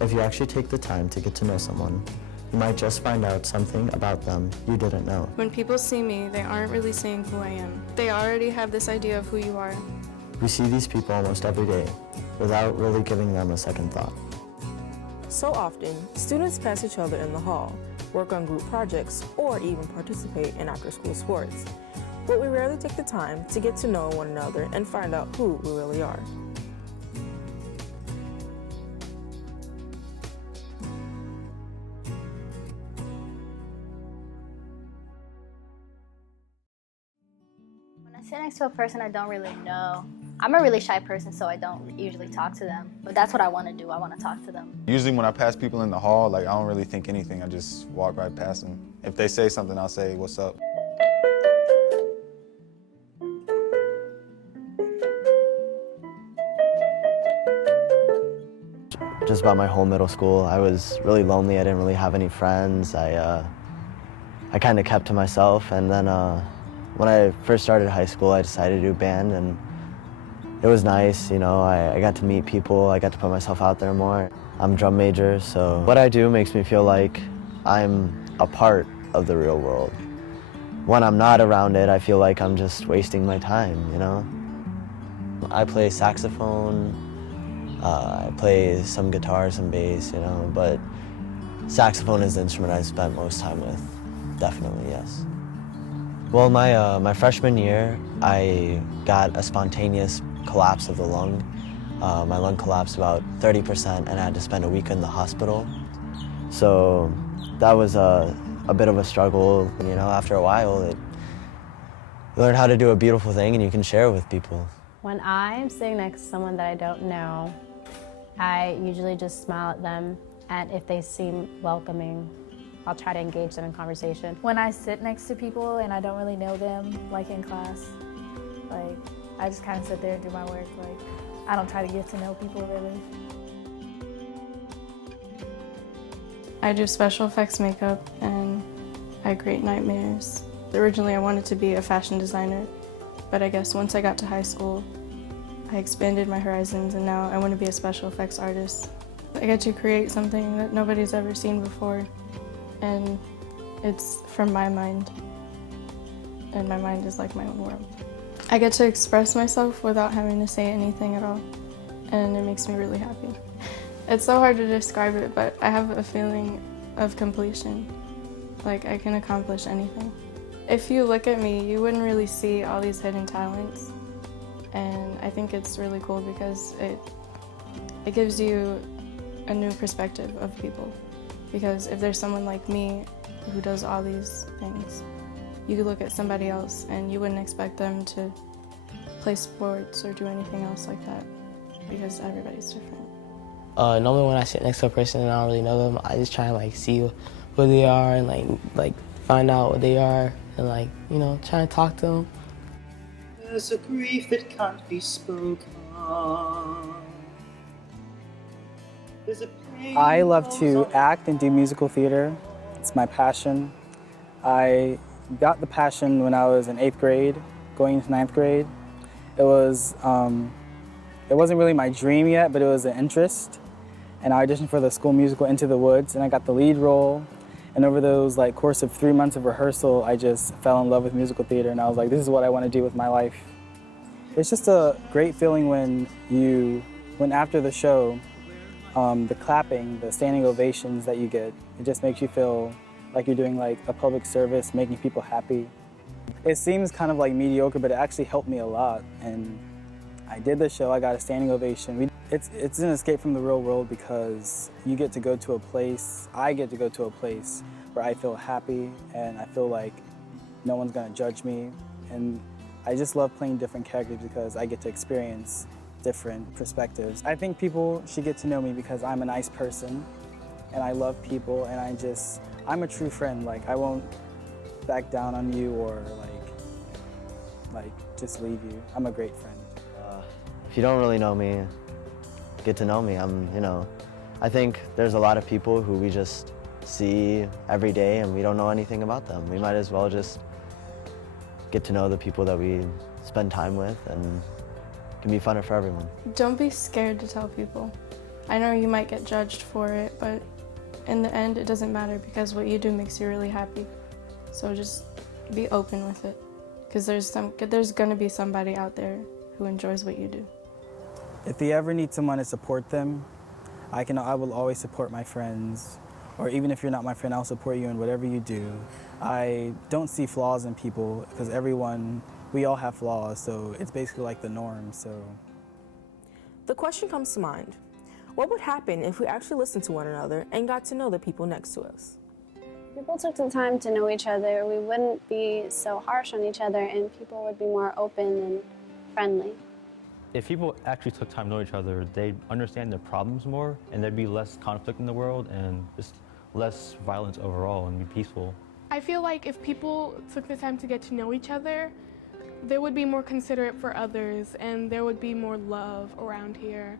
If you actually take the time to get to know someone, you might just find out something about them you didn't know. When people see me, they aren't really seeing who I am. They already have this idea of who you are. We see these people almost every day without really giving them a second thought. So often, students pass each other in the hall, work on group projects, or even participate in after-school sports. But we rarely take the time to get to know one another and find out who we really are. When I sit next to a person I don't really know, I'm a really shy person, so I don't usually talk to them. But that's what I want to do. I want to talk to them. Usually when I pass people in the hall, like, I don't really think anything. I just walk right past them. If they say something, I'll say, "What's up?" Just about my whole middle school, I was really lonely. I didn't really have any friends. I kind of kept to myself, and then when I first started high school, I decided to do band, and it was nice, you know. I got to meet people, I got to put myself out there more. I'm a drum major, so what I do makes me feel like I'm a part of the real world. When I'm not around it, I feel like I'm just wasting my time, you know. I play saxophone, I play some guitar, some bass, you know, but saxophone is the instrument I spent most time with, definitely, yes. Well, my freshman year, I got a spontaneous collapse of the lung. My lung collapsed about 30%, and I had to spend a week in the hospital. So that was a bit of a struggle. You know, after a while, you learn how to do a beautiful thing, and you can share it with people. When I'm sitting next to someone that I don't know, I usually just smile at them, and if they seem welcoming, I'll try to engage them in conversation. When I sit next to people and I don't really know them, like in class, like I just kind of sit there and do my work. Like I don't try to get to know people really. I do special effects makeup and I create nightmares. Originally I wanted to be a fashion designer, but I guess once I got to high school, I expanded my horizons and now I want to be a special effects artist. I get to create something that nobody's ever seen before, and it's from my mind, and my mind is like my own world. I get to express myself without having to say anything at all, and it makes me really happy. It's so hard to describe it, but I have a feeling of completion, like I can accomplish anything. If you look at me, you wouldn't really see all these hidden talents, and I think it's really cool because it gives you a new perspective of people. Because if there's someone like me who does all these things, you could look at somebody else and you wouldn't expect them to play sports or do anything else like that, because everybody's different. Normally when I sit next to a person and I don't really know them, I just try and see who they are and like find out what they are and you know, try to talk to them. There's a grief that can't be spoken. I love to act and do musical theater. It's my passion. I got the passion when I was in 8th grade, going into 9th grade. It wasn't really my dream yet, but it was an interest. And I auditioned for the school musical Into the Woods, and I got the lead role. And over those course of 3 months of rehearsal, I just fell in love with musical theater, and I was like, this is what I want to do with my life. It's just a great feeling when after the show, the clapping, the standing ovations that you get, it just makes you feel like you're doing a public service, making people happy. It seems kind of mediocre, but it actually helped me a lot. And I did the show, I got a standing ovation. It's an escape from the real world because you get to go to a place, I get to go to a place where I feel happy and I feel like no one's gonna judge me. And I just love playing different characters because I get to experience different perspectives. I think people should get to know me because I'm a nice person and I love people, and I'm a true friend. I won't back down on you or just leave you. I'm a great friend. If you don't really know me, get to know me. I think there's a lot of people who we just see every day and we don't know anything about them. We might as well just get to know the people that we spend time with, and can be funner for everyone. Don't be scared to tell people. I know you might get judged for it, but in the end, it doesn't matter because what you do makes you really happy. So just be open with it, because there's gonna be somebody out there who enjoys what you do. If they ever need someone to support them, I will always support my friends. Or even if you're not my friend, I'll support you in whatever you do. I don't see flaws in people because we all have flaws, so it's basically like the norm. So The question comes to mind. What would happen if we actually listened to one another and got to know the people next to us? If people took the time to know each other, we wouldn't be so harsh on each other and people would be more open and friendly. If people actually took time to know each other, they'd understand their problems more, and there'd be less conflict in the world and just less violence overall and be peaceful. I feel like if people took the time to get to know each other, they would be more considerate for others and there would be more love around here.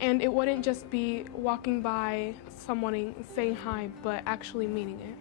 And it wouldn't just be walking by someone and saying hi, but actually meaning it.